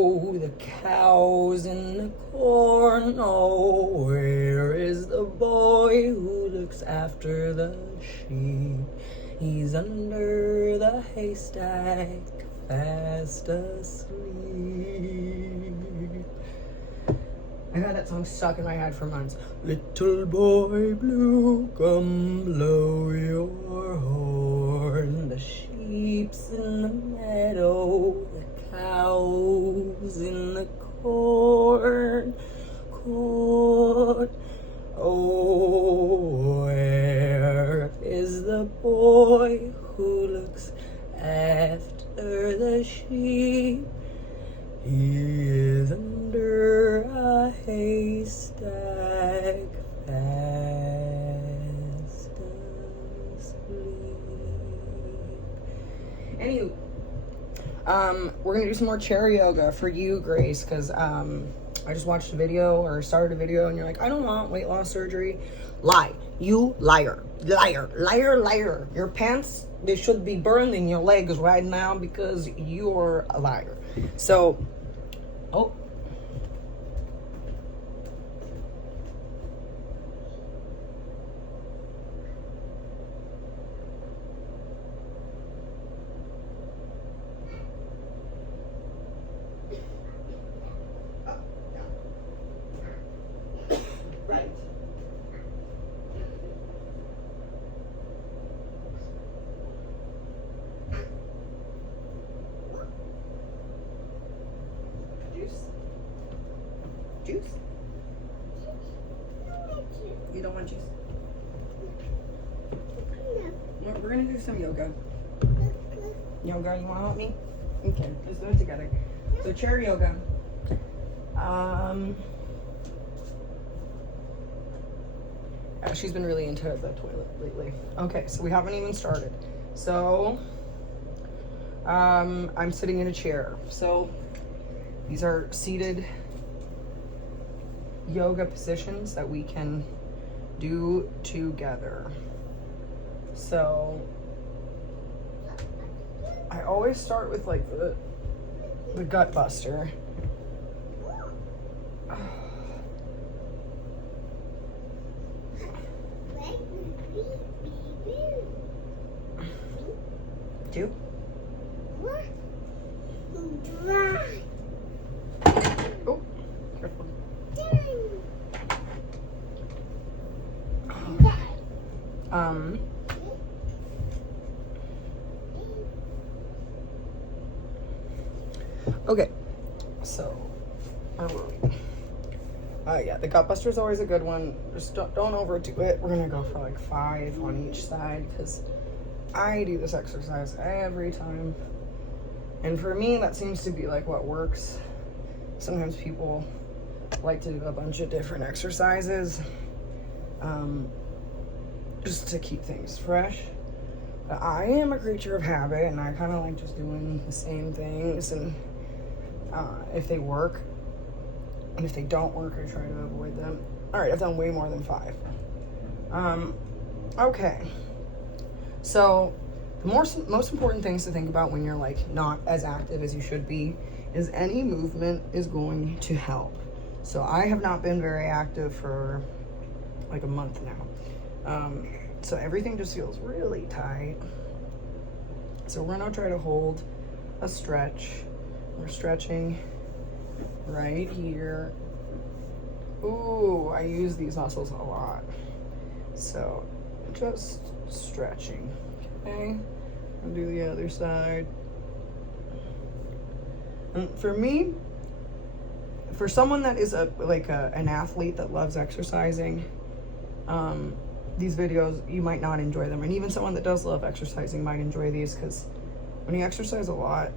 Oh, the cows in the corn. Oh, where is the boy who looks after the sheep? He's under the haystack, fast asleep. I had that song stuck in my head for months. Little boy blue, come blow your horn. The sheep's in the meadow, the cows in the corn. Oh, where is the boy who looks after the sheep? He is under a haystack, fast asleep. Anywho, we're gonna do some more chair yoga for you, Grace, because I just watched a video or started a video and you're like, I don't want weight loss surgery. Lie. You liar. Liar. Liar, liar. Your pants, they should be burning your legs right now because you're a liar. So, oh. Right. Juice? You don't want juice? No. We're gonna do some yoga. Yoga, you wanna help me? Okay, let's do it together. So chair yoga. She's been really into the toilet lately. Okay, so we haven't even started. So I'm sitting in a chair. So these are seated yoga positions that we can do together. So I always start with like the gut buster. Do? Oh, careful. Okay, so yeah, the gut buster is always a good one. Just don't overdo it. We're gonna go for like 5 on each side because I do this exercise every time, and for me that seems to be like what works. Sometimes people like to do a bunch of different exercises just to keep things fresh, but I am a creature of habit and I kind of like just doing the same things, and if they work, and if they don't work, I try to avoid them. All right, I've done way more than 5. Okay, so the most important things to think about when you're like not as active as you should be is any movement is going to help. So I have not been very active for like a month now. So everything just feels really tight. So we're gonna try to hold a stretch. We're stretching right here. Ooh, I use these muscles a lot. So just stretching, okay? I'll do the other side. And for me, for someone that is an athlete that loves exercising, these videos, you might not enjoy them. And even someone that does love exercising might enjoy these, because when you exercise a lot,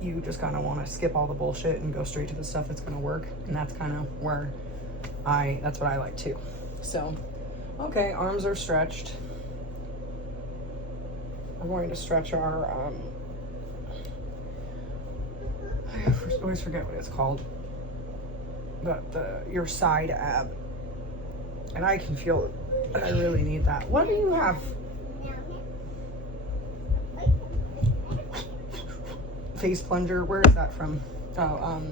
you just kind of want to skip all the bullshit and go straight to the stuff that's going to work. And that's kind of where that's what I like too. So, okay, arms are stretched. I'm going to stretch our, I always forget what it's called, but your side ab. And I can feel it. I really need that. What do you have? Face plunger, where is that from? Oh,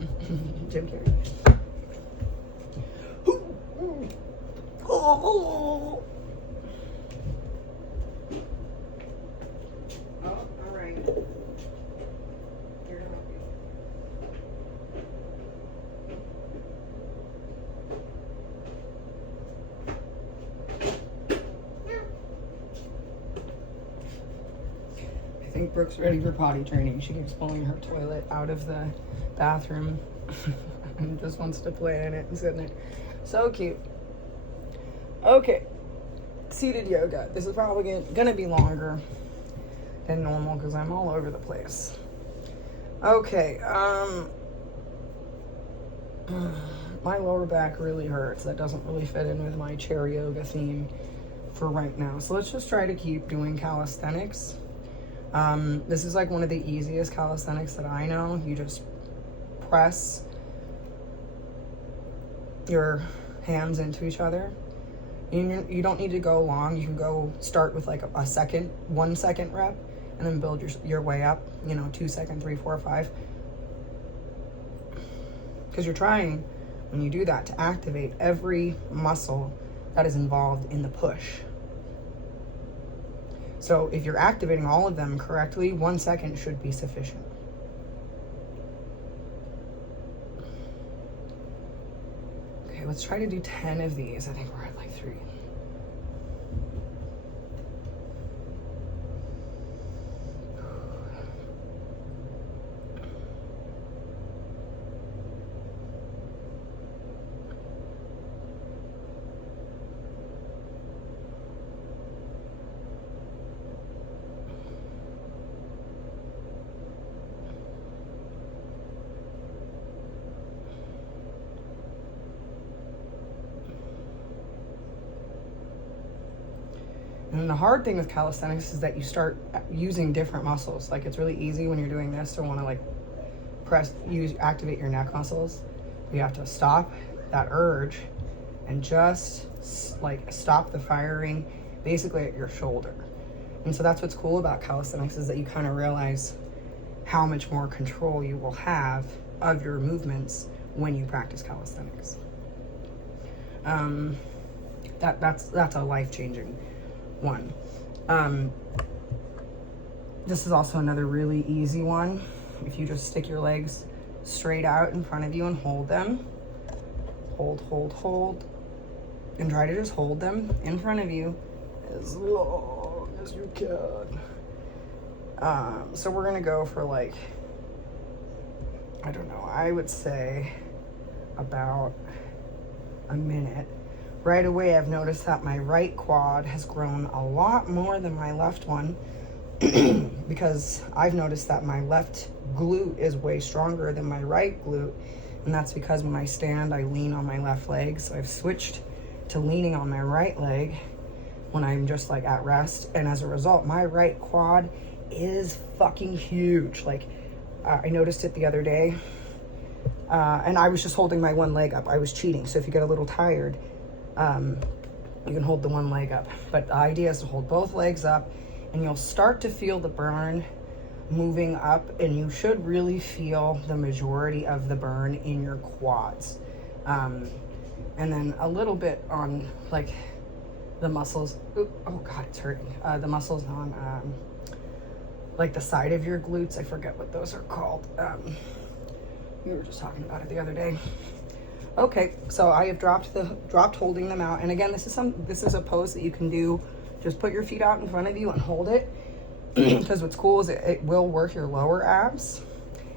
Jim Carrey. Oh, all right. Here, I think Brooke's ready for potty training. She keeps pulling her toilet out of the bathroom and just wants to play in it and sit in it. So cute. Okay, seated yoga. This is probably gonna be longer than normal because I'm all over the place. Okay, my lower back really hurts. That doesn't really fit in with my chair yoga theme for right now. So let's just try to keep doing calisthenics. This is like one of the easiest calisthenics that I know. You just press your hands into each other. You don't need to go long. You can go start with like a 1 second rep, and then build your way up, 2 second, 3, 4, 5. Because you're trying, when you do that, to activate every muscle that is involved in the push. So if you're activating all of them correctly, 1 second should be sufficient. Okay, let's try to do 10 of these. I think we're at like 3. And the hard thing with calisthenics is that you start using different muscles. Like, it's really easy when you're doing this to want to like activate your neck muscles. You have to stop that urge and just like stop the firing basically at your shoulder. And so that's what's cool about calisthenics, is that you kind of realize how much more control you will have of your movements when you practice calisthenics. That's a life-changing one. This is also another really easy one. If you just stick your legs straight out in front of you and hold them, hold, and try to just hold them in front of you as long as you can. So we're gonna go for like, I don't know, I would say about a minute. Right away, I've noticed that my right quad has grown a lot more than my left one because I've noticed that my left glute is way stronger than my right glute. And that's because when I stand, I lean on my left leg. So I've switched to leaning on my right leg when I'm just like at rest. And as a result, my right quad is fucking huge. Like, I noticed it the other day. And I was just holding my one leg up. I was cheating. So if you get a little tired, you can hold the one leg up, but the idea is to hold both legs up, and you'll start to feel the burn moving up, and you should really feel the majority of the burn in your quads, and then a little bit on like the muscles. Oh god, it's hurting. The muscles on like the side of your glutes. I forget what those are called. We were just talking about it the other day. Okay, so I have dropped holding them out. And again, this is a pose that you can do. Just put your feet out in front of you and hold it. Because what's cool is it will work your lower abs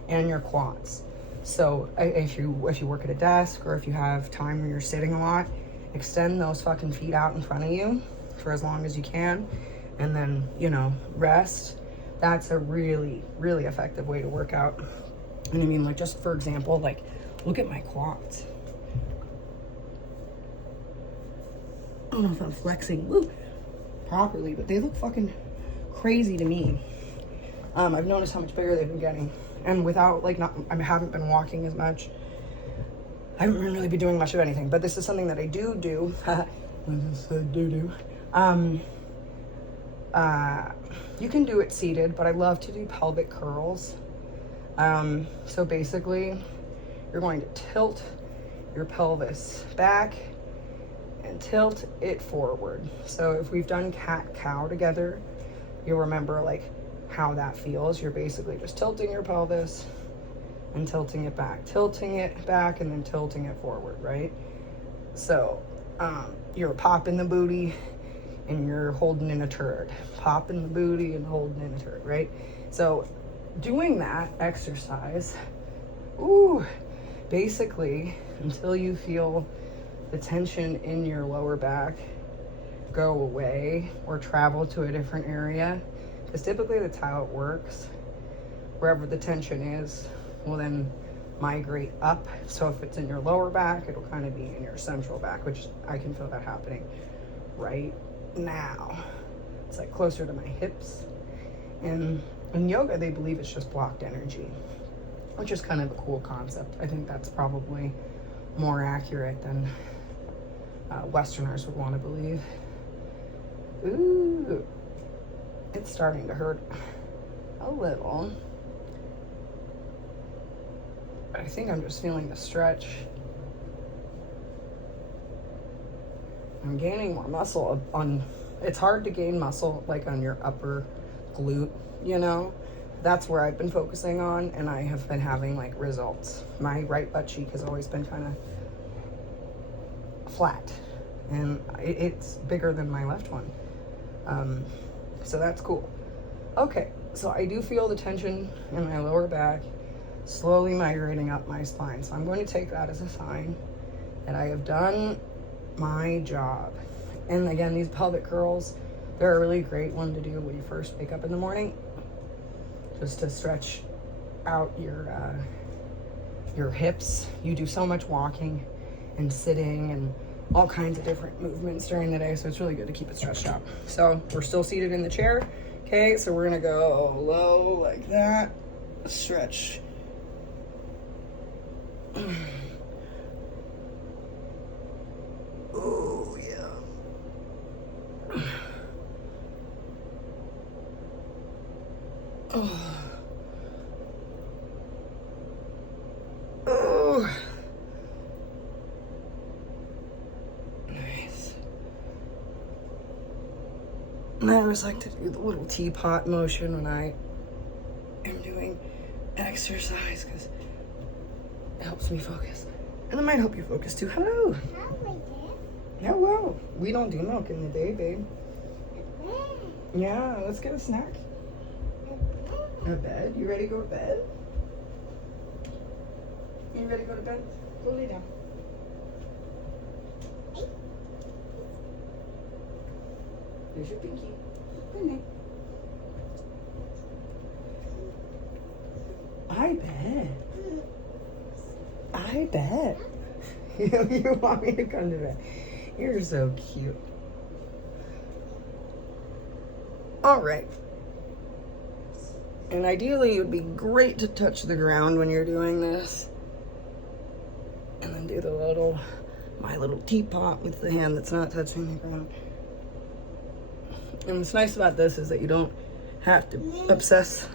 and your quads. So if you work at a desk, or if you have time where you're sitting a lot, extend those fucking feet out in front of you for as long as you can, and then, rest. That's a really, really effective way to work out. And I mean, like, just for example, like, look at my quads. I don't know if I'm flexing properly, but they look fucking crazy to me. I've noticed how much bigger they've been getting, and without I haven't been walking as much. I haven't really been doing much of anything, but this is something that I do. You can do it seated, but I love to do pelvic curls. So basically, you're going to tilt your pelvis back and tilt it forward. So if we've done cat-cow together, you'll remember like how that feels. You're basically just tilting your pelvis and tilting it back, and then tilting it forward, right? So you're popping the booty and you're holding in a turd, popping the booty and holding in a turd, right? So doing that exercise, basically until you feel the tension in your lower back go away or travel to a different area, because typically that's how it works. Wherever the tension is will then migrate up. So if it's in your lower back, it'll kind of be in your central back, which I can feel that happening right now. It's like closer to my hips. And in yoga, they believe it's just blocked energy, which is kind of a cool concept. I think that's probably more accurate than Westerners would want to believe. Ooh, it's starting to hurt a little. I think I'm just feeling the stretch. I'm gaining more muscle on, it's hard to gain muscle like on your upper glute, you know? That's where I've been focusing on, and I have been having like results. My right butt cheek has always been kind of flat, and it's bigger than my left one. So that's cool. Okay, so I do feel the tension in my lower back slowly migrating up my spine. So I'm going to take that as a sign that I have done my job. And again, these pelvic curls, they're a really great one to do when you first wake up in the morning, just to stretch out your hips. You do so much walking and sitting and all kinds of different movements during the day, so it's really good to keep it stretched out. So we're still seated in the chair. Okay, so we're gonna go low like that, stretch. Oh yeah. Oh. Oh. Nice. And I always like to do the little teapot motion when I am doing exercise because it helps me focus. And it might help you focus too. Hello. Hello. We don't do milk in the day, babe. Yeah, let's get a snack. A bed? You ready to go to bed? You ready to go to bed? Go lay down. There's your pinky. Good night. I bet. You want me to come to bed? You're so cute. All right. And ideally, it would be great to touch the ground when you're doing this. And then do my little teapot with the hand that's not touching the ground. And what's nice about this is that you don't have to obsess,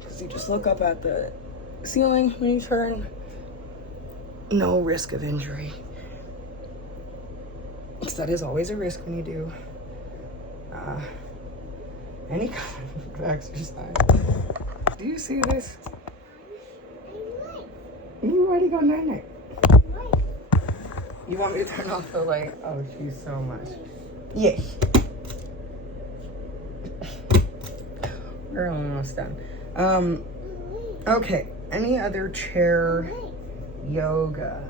because you just look up at the ceiling when you turn. No risk of injury. Because that is always a risk when you do any kind of exercise. Do you see this? You ready to go night-night? You want me to turn off the light? Oh, geez, so much. Yes. We're almost done. Okay, any other chair yoga?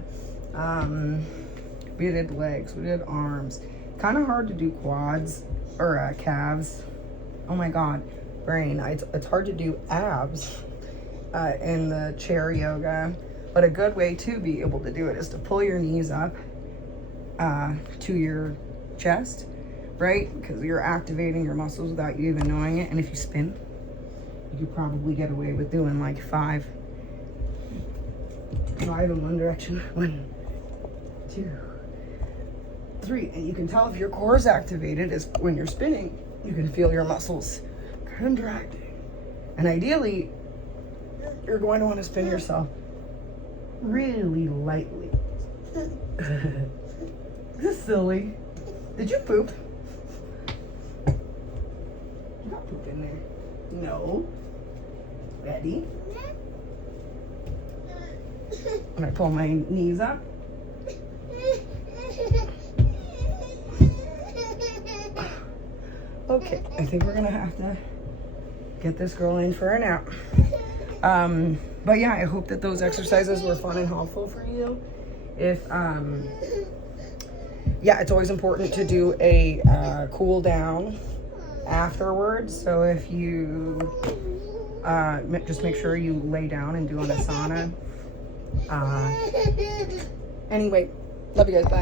We did legs, we did arms. Kind of hard to do quads or calves. Oh my God, brain. It's hard to do abs in the chair yoga. But a good way to be able to do it is to pull your knees up to your chest, right? Because you're activating your muscles without you even knowing it. And if you spin, you could probably get away with doing like five in one direction. 1, 2, 3. And you can tell if your core is activated is when you're spinning. You can feel your muscles contracting. And ideally, you're going to want to spin yourself really lightly. Is this silly? Did you poop? You got poop in there. No. Ready? I'm gonna pull my knees up. Okay, I think we're gonna have to get this girl in for a nap. But yeah, I hope that those exercises were fun and helpful for you. If yeah, it's always important to do a cool down afterwards. So if you just make sure you lay down and do an asana. Anyway, love you guys. Bye.